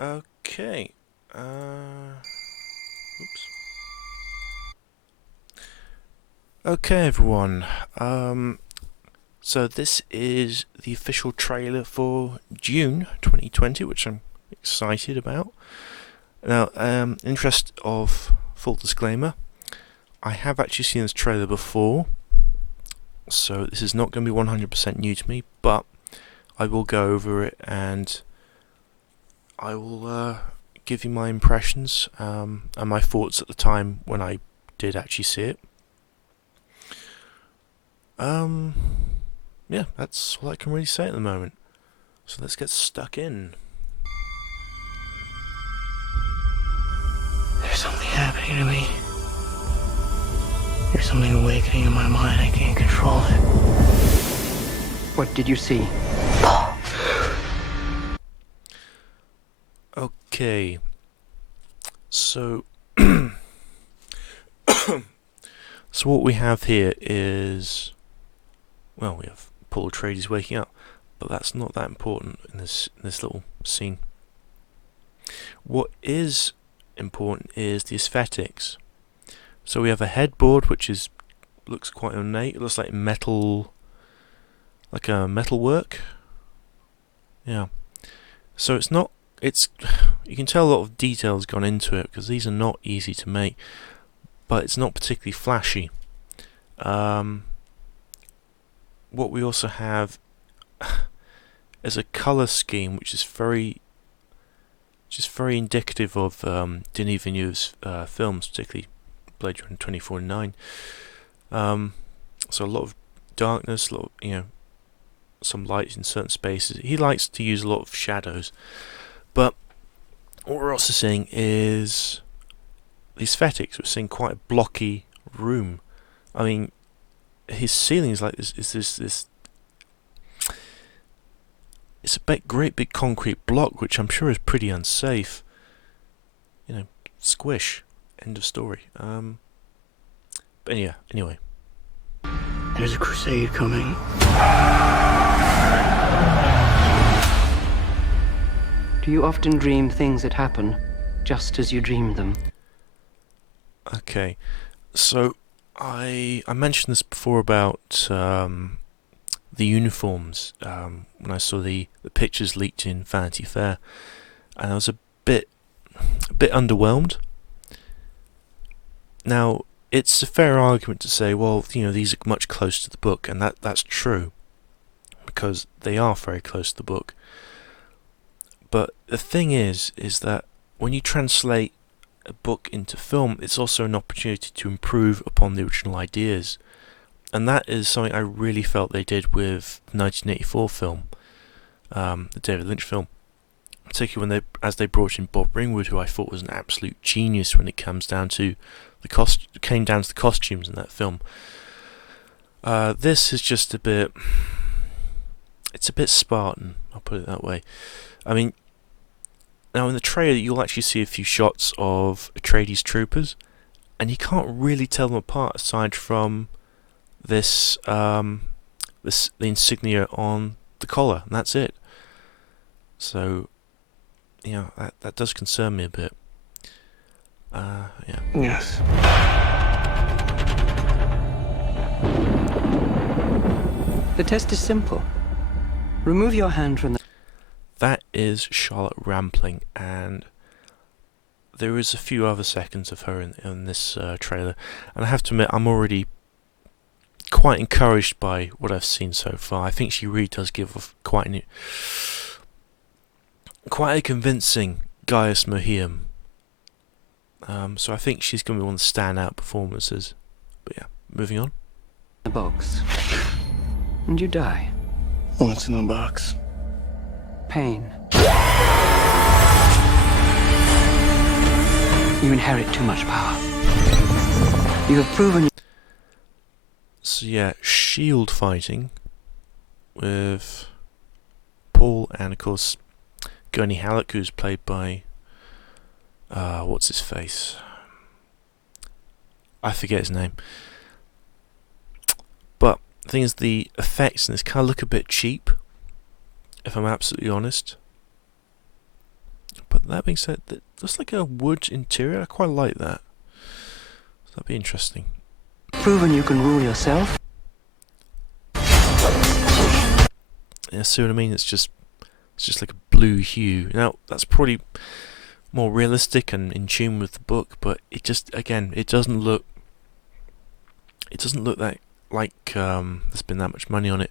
Okay. Oops. Okay, everyone. So this is the official trailer for Dune 2020, which I'm excited about. Now, interest of full disclaimer, I have actually seen this trailer before, so this is not going to be 100% new to me, but I will go over it and I will give you my impressions and my thoughts at the time when I did actually see it. Um, yeah, that's all I can really say at the moment. So let's get stuck in. There's something happening to me. There's something awakening in my mind. I can't control it. What did you see? Okay. So, so what we have here is, well, we have Paul Atreides waking up, but that's not that important in this little scene. What is important is the aesthetics. So we have a headboard which looks quite ornate. It looks like metal, like a metal work. Yeah. So it's you can tell a lot of detail's gone into it because these are not easy to make, but it's not particularly flashy. What we also have is a color scheme which is very indicative of Denis Villeneuve's films, particularly Blade Runner 2049. So a lot of darkness, a lot of, some lights in certain spaces. He likes to use a lot of shadows, but what we're also seeing is the aesthetics. We're seeing quite a blocky room. I mean, his ceiling is like this. It's a great big concrete block, which I'm sure is pretty unsafe. Squish. End of story. But yeah. Anyway. There's a crusade coming. Do you often dream things that happen just as you dreamed them? Okay. So I mentioned this before about the uniforms when I saw the pictures leaked in Vanity Fair, and I was a bit underwhelmed. Now, it's a fair argument to say, well, these are much closer to the book, and that's true because they are very close to the book. But the thing is that when you translate a book into film, it's also an opportunity to improve upon the original ideas. And that is something I really felt they did with the 1984 film, the David Lynch film. Particularly as they brought in Bob Ringwood, who I thought was an absolute genius when it comes down to the costumes in that film. This is just it's a bit Spartan, I'll put it that way. I mean, now in the trailer you'll actually see a few shots of Atreides troopers, and you can't really tell them apart aside from the insignia on the collar, and that's it. So, that does concern me a bit. Yeah. Yes. The test is simple. Remove your hand from the... That is Charlotte Rampling, and there is a few other seconds of her in this trailer, and I have to admit I'm already quite encouraged by what I've seen so far. I think she really does give off quite a convincing Gaius Mohiam. So I think she's going to be one of the standout performances. But yeah, moving on. The box. And you die. What's in the box? Pain. You inherit too much power. You have proven... So yeah, shield fighting with Paul and of course Gurney Halleck, who's played by what's his face? I forget his name. But the thing is, the effects in this kind of look a bit cheap, if I'm absolutely honest. But that being said, that looks like a wood interior. I quite like that. So that'd be interesting. Proven you can rule yourself? Yeah, see what I mean? It's just like a blue hue. Now that's probably more realistic and in tune with the book, but it just, again, it doesn't look that like there's been that much money on it.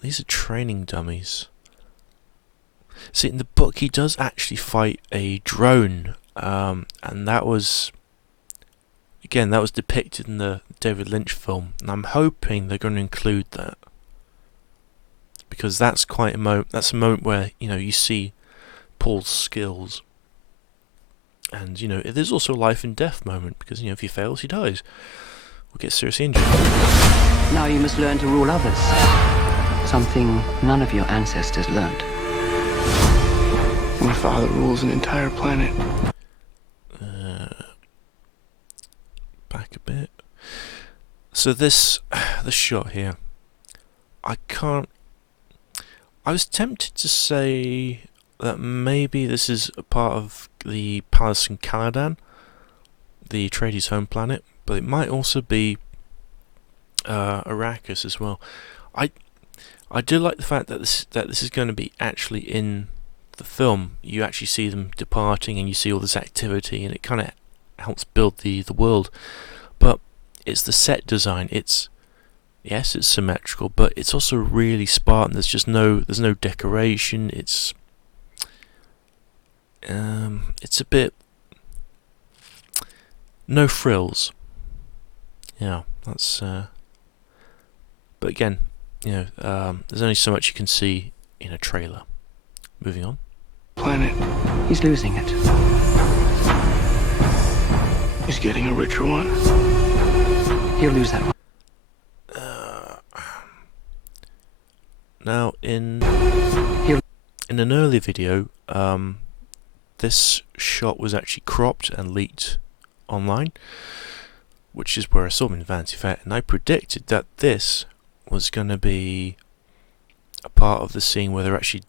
These are training dummies. See, in the book, he does actually fight a drone, and that was depicted in the David Lynch film, and I'm hoping they're going to include that, because that's quite that's a moment where, you know, you see Paul's skills, and, you know, there's also a life and death moment, because, you know, if he fails, he dies or gets seriously injured. Now you must learn to rule others. Something none of your ancestors learned. My father rules an entire planet. Back a bit. So this shot here, I was tempted to say that maybe this is a part of the Palace in Caladan, the Atreides' home planet, but it might also be Arrakis as well. I do like the fact that this is going to be actually in the film. You actually see them departing, and you see all this activity, and it kind of helps build the world. But it's the set design. It's symmetrical, but it's also really Spartan. There's no decoration. It's a bit no frills. Yeah, that's. But again, you know, there's only so much you can see in a trailer. Moving on. Planet. He's losing it. He's getting a richer one. He'll lose that one. Now, in an early video, this shot was actually cropped and leaked online, which is where I saw him in Vanity Fair, and I predicted that this was going to be a part of the scene where they're actually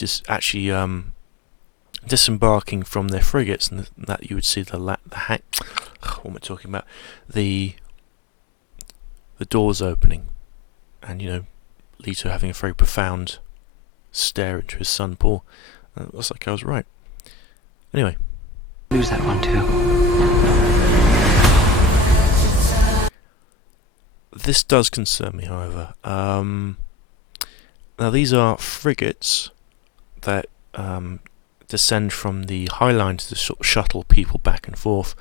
disembarking from their frigates, and that you would see what am I talking about? The doors opening, and, you know, Leto having a very profound stare into his son Paul. It looks like I was right. Anyway. Lose that one too. This does concern me, however. Now these are frigates that descend from the High Line to sort of shuttle people back and forth,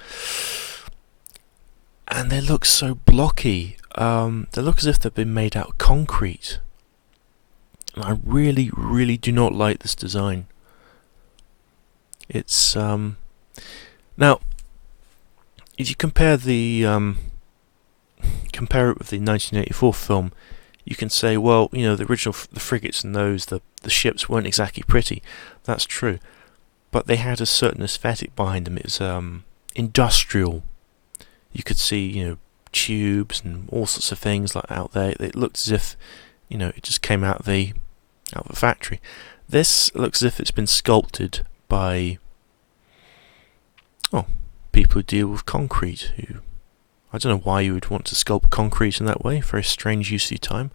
and they look so blocky. They look as if they've been made out of concrete. And I really, really do not like this design. It's now, if you compare it with the 1984 film, you can say, well, you know, the frigates and the ships weren't exactly pretty. That's true, but they had a certain aesthetic behind them. It was industrial. You could see, you know, tubes and all sorts of things like out there. It looked as if, you know, it just came out of the factory. This looks as if it's been sculpted by people who deal with concrete. I don't know why you would want to sculpt concrete in that way. Very strange use of your time.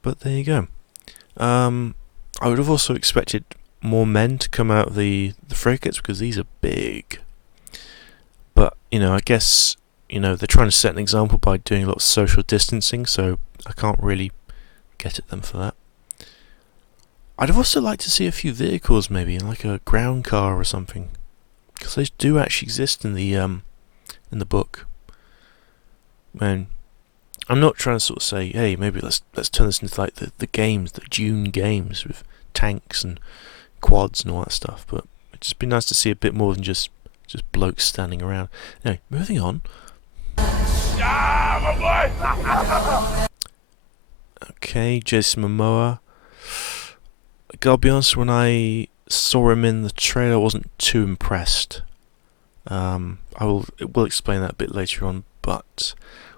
But there you go. I would have also expected more men to come out of the frigates, because these are big. But, you know, I guess, you know, they're trying to set an example by doing a lot of social distancing, so I can't really get at them for that. I'd have also liked to see a few vehicles, maybe, like a ground car or something, because those do actually exist in the book. And I'm not trying to sort of say, hey, maybe let's turn this into like the games, the Dune games with tanks and quads and all that stuff. But it'd just be nice to see a bit more than just blokes standing around. Anyway, moving on. Okay, Jason Momoa. I gotta be honest, when I saw him in the trailer, I wasn't too impressed. I will explain that a bit later on, but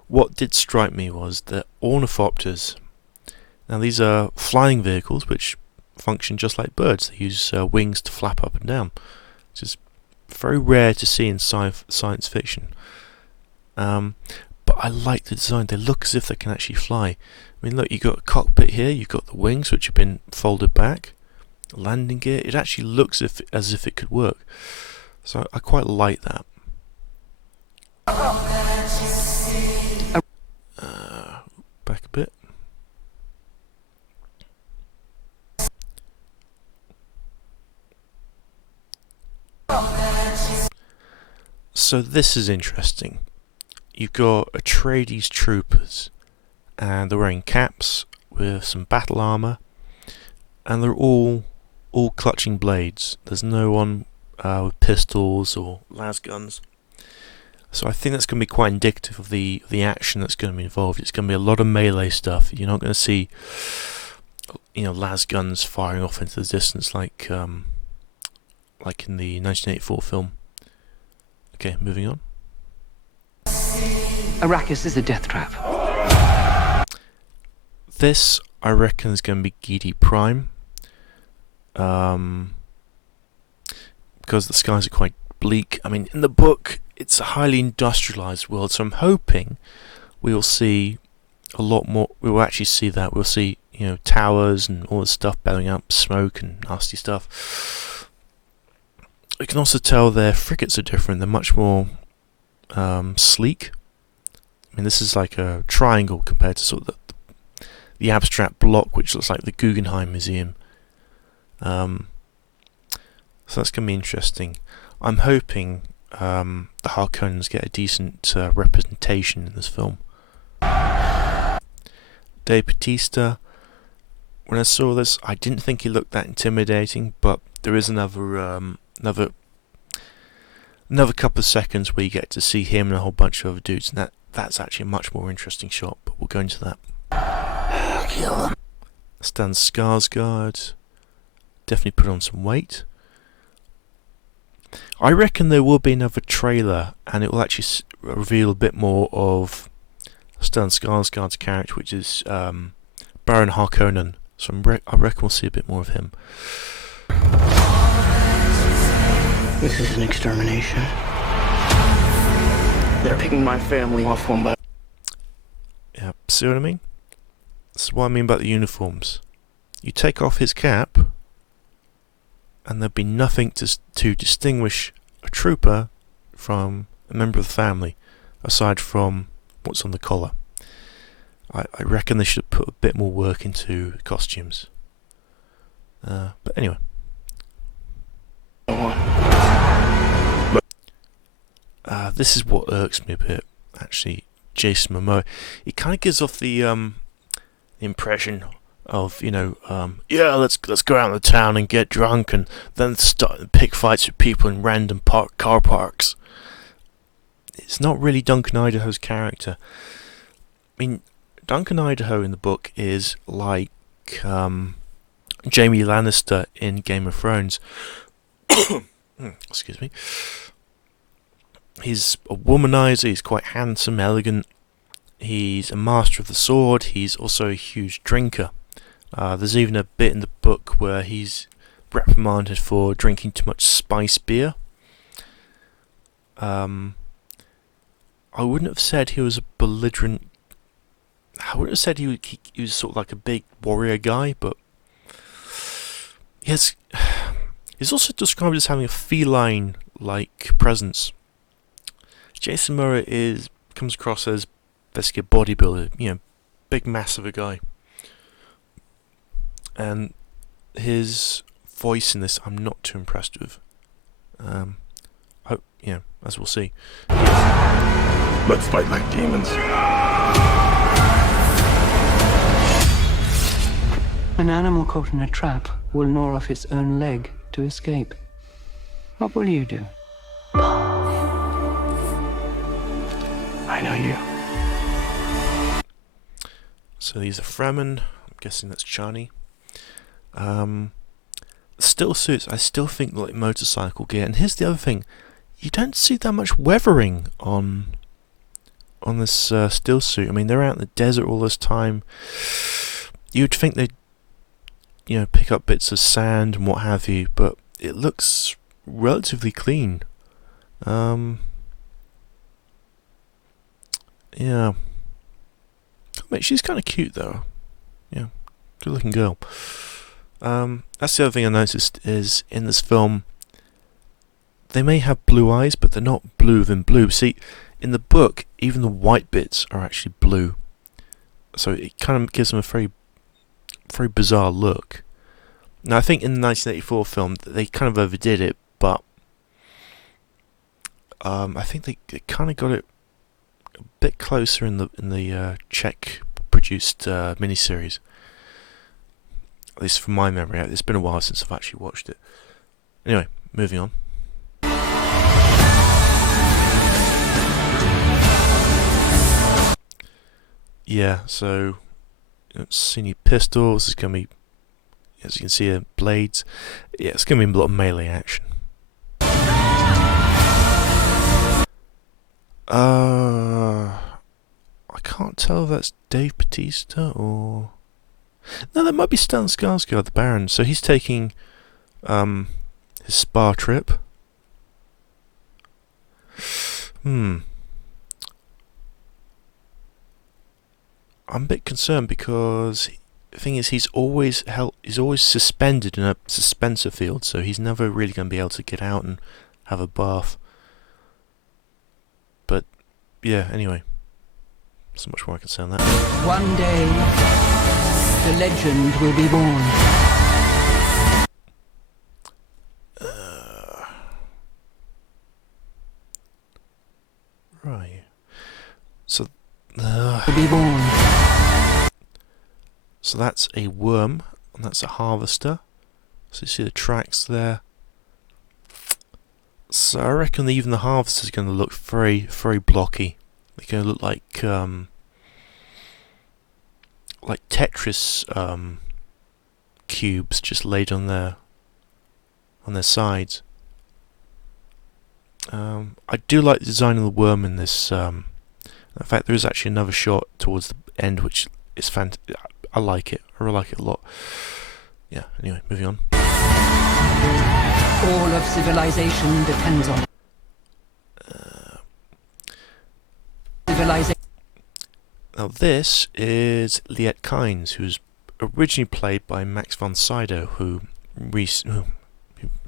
what did strike me was the ornithopters. Now these are flying vehicles which function just like birds. They use wings to flap up and down, which is very rare to see in science fiction. But I like the design. They look as if they can actually fly. I mean, look, you've got a cockpit here, you've got the wings which have been folded back, landing gear. It actually looks as if it could work. So I quite like that. Back a bit. So this is interesting. You've got Atreides troopers, and they're wearing caps with some battle armor, and they're all clutching blades. There's no one with pistols or las guns. So I think that's going to be quite indicative of the action that's going to be involved. It's going to be a lot of melee stuff. You're not going to see, las guns firing off into the distance like in the 1984 film. Okay, moving on. Arrakis is a death trap. This, I reckon, is going to be Gidi Prime. Because the skies are quite bleak. I mean, in the book, it's a highly industrialized world, so I'm hoping we will see a lot more. We will actually see that. We'll see, towers and all this stuff bellowing up, smoke and nasty stuff. We can also tell their frigates are different. They're much more sleek. I mean, this is like a triangle compared to sort of the abstract block, which looks like the Guggenheim Museum. So that's going to be interesting. I'm hoping the Harkonnens get a decent representation in this film. Dave Bautista, when I saw this, I didn't think he looked that intimidating, but there is another couple of seconds where you get to see him and a whole bunch of other dudes, and that's actually a much more interesting shot, but we'll go into that. Kill them. Stan Skarsgård definitely put on some weight. I reckon there will be another trailer, and it will actually reveal a bit more of Stan Skarsgård's character, which is Baron Harkonnen. So I reckon we'll see a bit more of him. This is an extermination. They're picking my family off one by. Yeah, see what I mean? That's what I mean about the uniforms. You take off his cap, and there'd be nothing to distinguish a trooper from a member of the family, aside from what's on the collar. I reckon they should put a bit more work into costumes. But anyway. This is what irks me a bit, actually. Jason Momoa. He kind of gives off the impression of, let's go out in the town and get drunk and then start pick fights with people in random car parks. It's not really Duncan Idaho's character. I mean, Duncan Idaho in the book is like Jaime Lannister in Game of Thrones. Excuse me. He's a womanizer, he's quite handsome, elegant. He's a master of the sword, he's also a huge drinker. There's even a bit in the book where he's reprimanded for drinking too much spice beer. I wouldn't have said he was a belligerent. I wouldn't have said he was sort of like a big warrior guy, but he's also described as having a feline-like presence. Jason Momoa comes across as basically a bodybuilder, big, massive a guy. And his voice in this, I'm not too impressed with. As we'll see. Let's fight like demons. An animal caught in a trap will gnaw off its own leg to escape. What will you do? I know you. So these are Fremen. I'm guessing that's Chani. Still suits, I still think like motorcycle gear. And here's the other thing. You don't see that much weathering on this still suit. I mean, they're out in the desert all this time. You'd think they'd pick up bits of sand and what have you, but it looks relatively clean. Yeah. Mate, she's kind of cute though. Yeah, good looking girl. That's the other thing I noticed is in this film, they may have blue eyes, but they're not blue than blue. See, in the book, even the white bits are actually blue. So it kind of gives them a very, very bizarre look. Now, I think in the 1984 film, they kind of overdid it, but I think they kind of got it a bit closer in the Czech-produced miniseries. At least from my memory. It's been a while since I've actually watched it. Anyway, moving on. Yeah, so see any pistols. There's going to be, as you can see, blades. Yeah, it's going to be a lot of melee action. I can't tell if that's Dave Bautista or... No, that might be Stellan Skarsgård, the Baron. So he's taking his spa trip. I'm a bit concerned because the thing is he's always suspended in a suspensor field, so he's never really going to be able to get out and have a bath. But yeah, anyway, so much more I can say on that. One day, the legend will be born. Right. So. Will be born. So that's a worm, and that's a harvester. So you see the tracks there. So I reckon even the harvester is going to look very, very blocky. They're going to look like Tetris cubes just laid on their sides. I do like the design of the worm in this. In fact, there is actually another shot towards the end which is fantastic. I like it. I really like it a lot. Yeah, anyway, moving on. All of civilization depends on civilization. Now this is Liet Kynes, who's originally played by Max von Sydow, who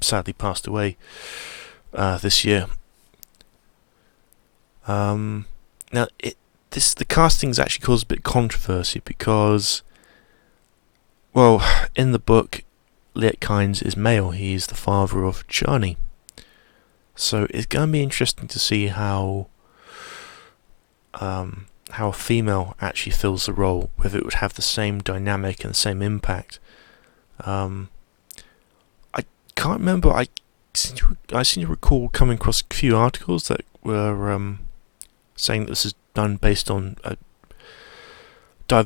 sadly passed away this year. Now the casting's actually caused a bit of controversy because, well, in the book, Liet Kynes is male. He's the father of Johnny. So it's going to be interesting to see how a female actually fills the role, whether it would have the same dynamic and the same impact. I can't remember. I seem to recall coming across a few articles that were saying that this is done based on done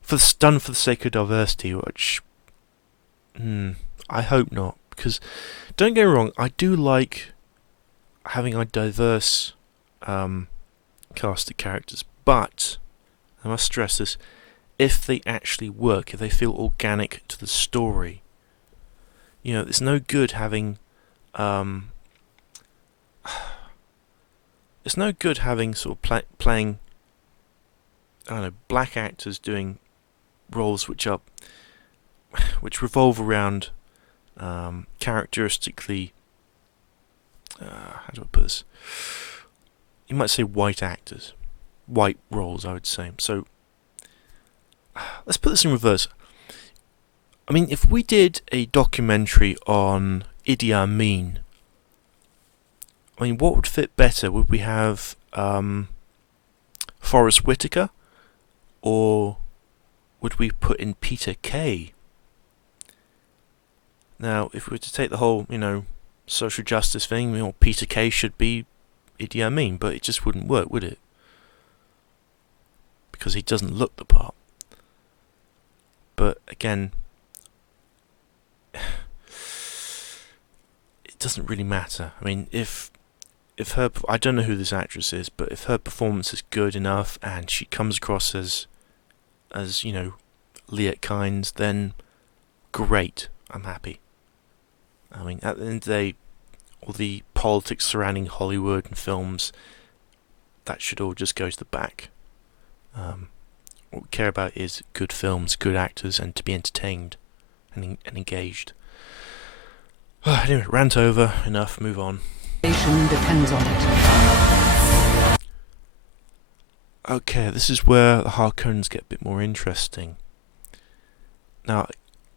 for the sake of diversity, which I hope not, because don't get me wrong, I do like having a diverse cast of characters, but I must stress this: if they actually work, if they feel organic to the story. It's no good having it's no good having sort of playing, I don't know, black actors doing roles which revolve around characteristically, how do I put this? You might say white actors, white roles, I would say. So let's put this in reverse. I mean, if we did a documentary on Idi Amin, I mean, what would fit better? Would we have Forrest Whitaker, or would we put in Peter Kay? Now, if we were to take the whole, social justice thing, Peter Kay should be Idi Amin, but it just wouldn't work, would it? Because he doesn't look the part. But again, it doesn't really matter. I mean, if her, I don't know who this actress is, but if her performance is good enough and she comes across as Liet Kynes, then great. I'm happy. I mean, at the end of the day, all the politics surrounding Hollywood and films, that should all just go to the back. What we care about is good films, good actors, and to be entertained and engaged. Anyway, rant over. Enough. Move on. Depends on it. Okay, this is where the Harkonnens get a bit more interesting. Now,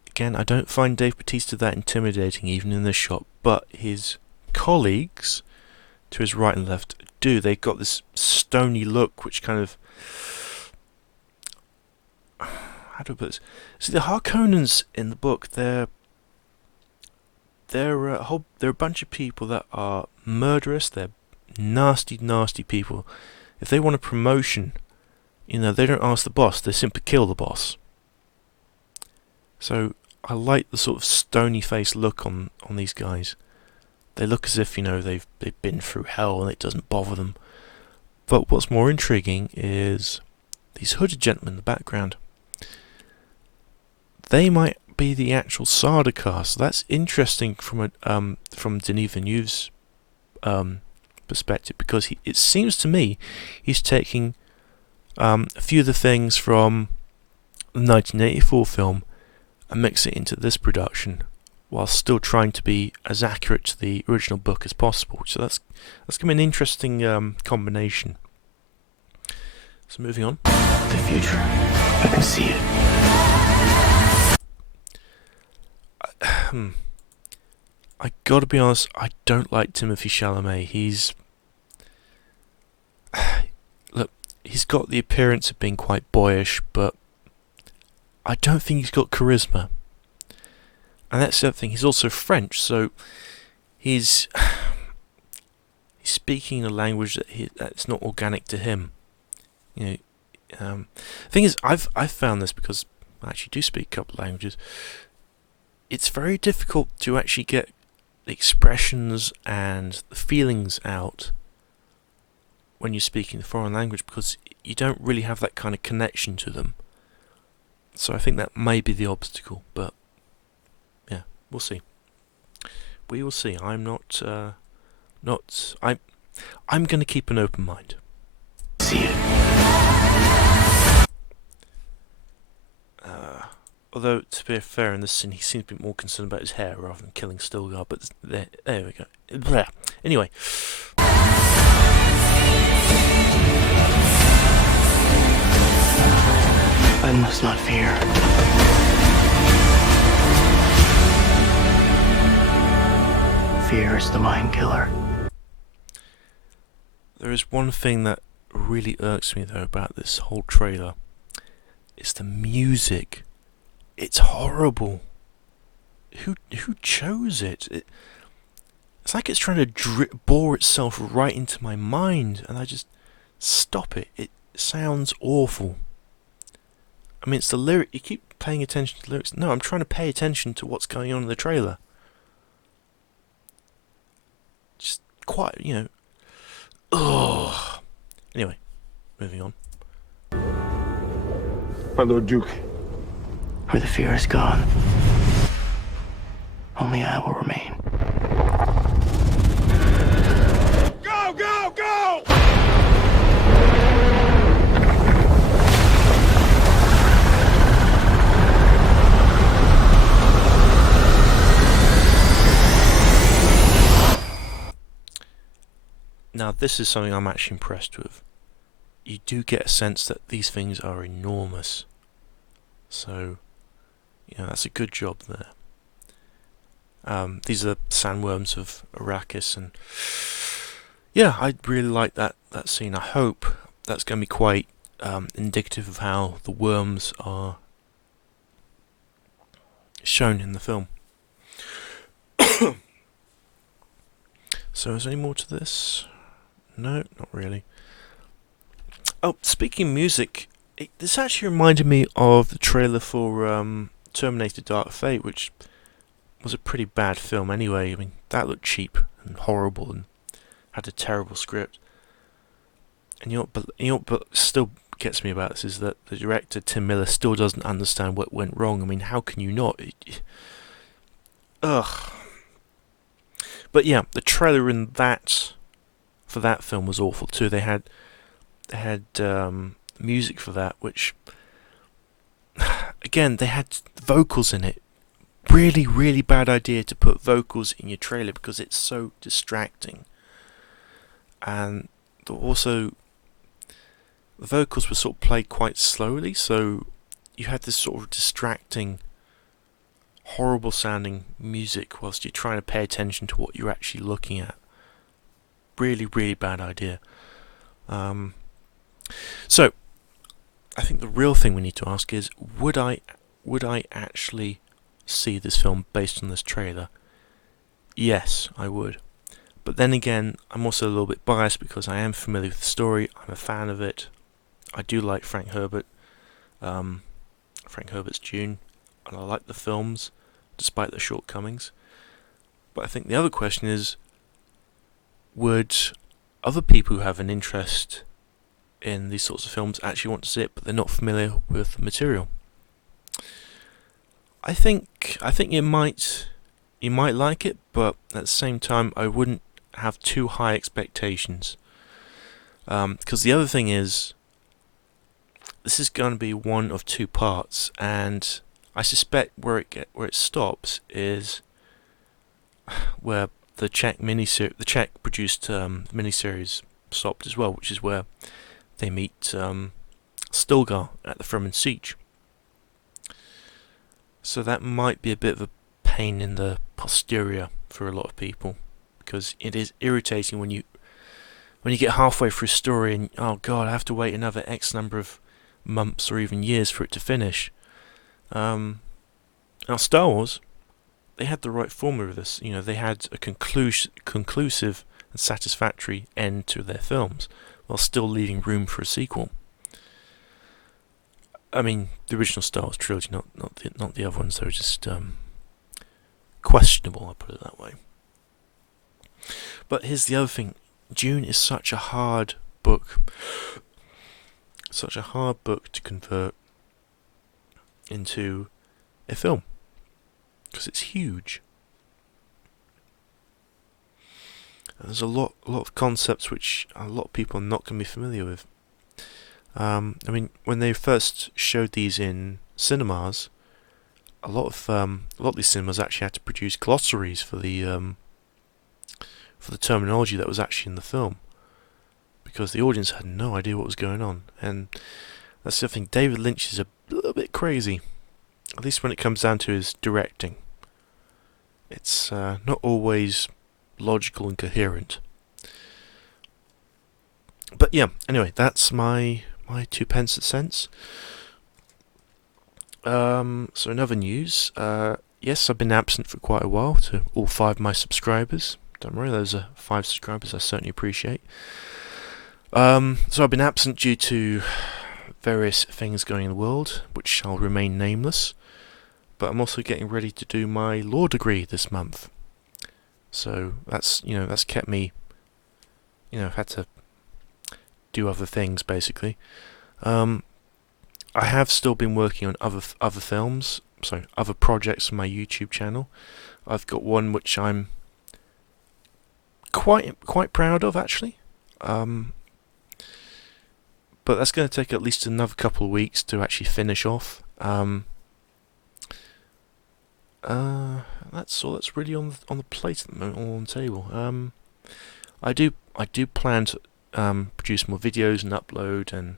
again, I don't find Dave Bautista that intimidating even in this shot, but his colleagues to his right and left do. They've got this stony look which kind of... How do I put this? See, the Harkonnens in the book, they're a bunch of people that are murderous. They're nasty, nasty people. If they want a promotion, they don't ask the boss. They simply kill the boss. So I like the sort of stony face look on these guys. They look as if they've been through hell and it doesn't bother them. But what's more intriguing is these hooded gentlemen in the background. They might be the actual Sardaukar. So that's interesting from Denis Villeneuve's perspective, because it seems to me he's taking a few of the things from the 1984 film and mix it into this production, while still trying to be as accurate to the original book as possible. So that's going to be an interesting combination. So moving on. The future. I can see it. I gotta be honest, I don't like Timothée Chalamet. He's got the appearance of being quite boyish, but I don't think he's got charisma. And that's the other thing, he's also French, so he's speaking a language that's not organic to him. The thing is, I've found this because I actually do speak a couple of languages. It's very difficult to actually get the expressions and the feelings out when you're speaking a foreign language, because you don't really have that kind of connection to them. So I think that may be the obstacle, but yeah, we'll see. We will see. I'm going to keep an open mind. See it. Although, to be fair, in this scene, he seems to be more concerned about his hair rather than killing Stilgar, but there we go. Blah. Anyway. I must not fear. Fear is the mind killer. There is one thing that really irks me, though, about this whole trailer. It's the music. It's horrible. Who chose it? It's like it's trying to bore itself right into my mind, and I just stop it. It sounds awful. I mean, it's the lyric. You keep paying attention to the lyrics. No, I'm trying to pay attention to what's going on in the trailer. Just quite, ugh. Anyway, moving on. My Lord Duke. Where the fear is gone, only I will remain. Go, go, go! Now, this is something I'm actually impressed with. You do get a sense that these things are enormous. So, that's a good job there. These are sandworms of Arrakis, and yeah, I really like that scene. I hope that's going to be quite indicative of how the worms are shown in the film. So, is there any more to this? No, not really. Oh, speaking of music, this actually reminded me of the trailer for Terminator Dark Fate, which was a pretty bad film anyway. I mean, that looked cheap and horrible and had a terrible script. And but still gets me about this is that the director Tim Miller still doesn't understand what went wrong. I mean, how can you not? Ugh. But yeah, the trailer in that for that film was awful too. They had music for that, which again they had vocals in it. Really, really bad idea to put vocals in your trailer because it's so distracting. And also, the vocals were sort of played quite slowly, so you had this sort of distracting, horrible sounding music whilst you're trying to pay attention to what you're actually looking at. Really, really bad idea. So, I think the real thing we need to ask is, would I actually see this film based on this trailer? Yes, I would. But then again, I'm also a little bit biased because I am familiar with the story. I'm a fan of it. I do like Frank Herbert, Frank Herbert's Dune, and I like the films, despite their shortcomings. But I think the other question is, would other people who have an interest in these sorts of films actually want to see it, but they're not familiar with the material? I think you might like it, but at the same time, I wouldn't have too high expectations. Because the other thing is, this is going to be one of two parts, and I suspect where it stops is where the Czech produced miniseries stopped as well, which is where they meet Stilgar at the Fremen Siege. So that might be a bit of a pain in the posterior for a lot of people, because it is irritating when you get halfway through a story and, oh god, I have to wait another X number of months or even years for it to finish. Now Star Wars, they had the right formula with this. You know, they had a conclusive and satisfactory end to their films, while still leaving room for a sequel. I mean, the original Star Wars trilogy, not the other ones. They were just questionable. I'll put it that way. But here's the other thing: Dune is such a hard book, to convert into a film because it's huge. And there's a lot of concepts which a lot of people are not going to be familiar with. I mean, when they first showed these in cinemas, a lot of these cinemas actually had to produce glossaries for the terminology that was actually in the film, because the audience had no idea what was going on. And that's the other thing. David Lynch is a little bit crazy, at least when it comes down to his directing. It's not always logical and coherent. But yeah, anyway, that's my 2 pence a cents. So in other news, yes, I've been absent for quite a while to all 5 of my subscribers. Don't worry, those are 5 subscribers I certainly appreciate. So I've been absent due to various things going in the world, which shall remain nameless. But I'm also getting ready to do my law degree this month. So that's kept me, I've had to do other things basically. I have still been working on other films, other projects on my YouTube channel. I've got one which I'm quite proud of actually. But that's going to take at least another couple of weeks to actually finish off. That's all that's really on the plate at the moment, all on the table. I do plan to produce more videos and upload and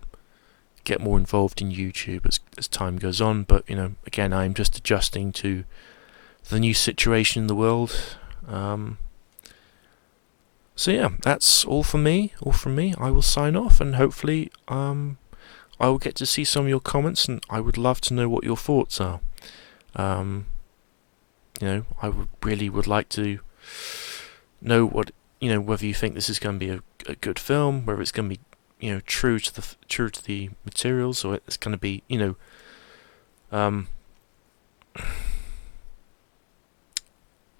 get more involved in YouTube as time goes on. But again, I'm just adjusting to the new situation in the world. So yeah, that's all from me. I will sign off, and hopefully, I will get to see some of your comments, and I would love to know what your thoughts are. I would like to know whether you think this is going to be a good film, whether it's going to be, true to the materials, or it's going to be,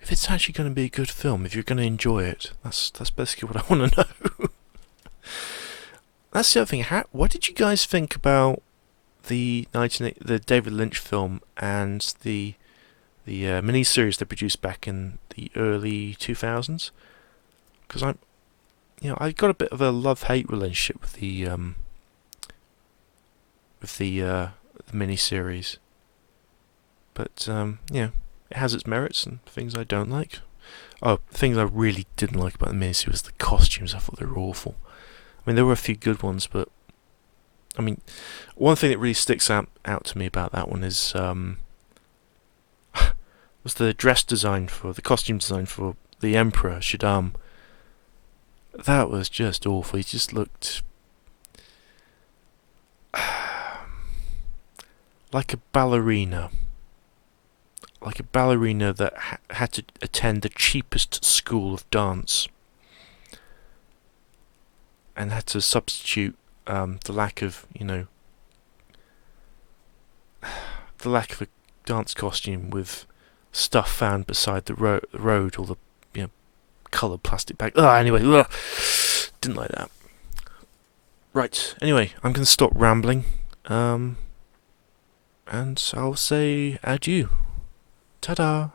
if it's actually going to be a good film, if you're going to enjoy it. That's basically what I want to know. that's the other thing. What did you guys think about the David Lynch film and the mini-series they produced back in the early 2000s? Because I got a bit of a love-hate relationship with the mini-series, but it has its merits and things I don't like. Oh, the things I really didn't like about the miniseries was the costumes. I thought they were awful. I mean, there were a few good ones, but I mean, one thing that really sticks out to me about that one is was the costume design for the Emperor Shaddam. That was just awful. He just looked like a ballerina. Like a ballerina that had to attend the cheapest school of dance and had to substitute the lack of, the lack of a dance costume with stuff found beside the road, all the coloured plastic bag. Anyway, didn't like that. Right. Anyway, I'm going to stop rambling, and I'll say adieu. Ta-da.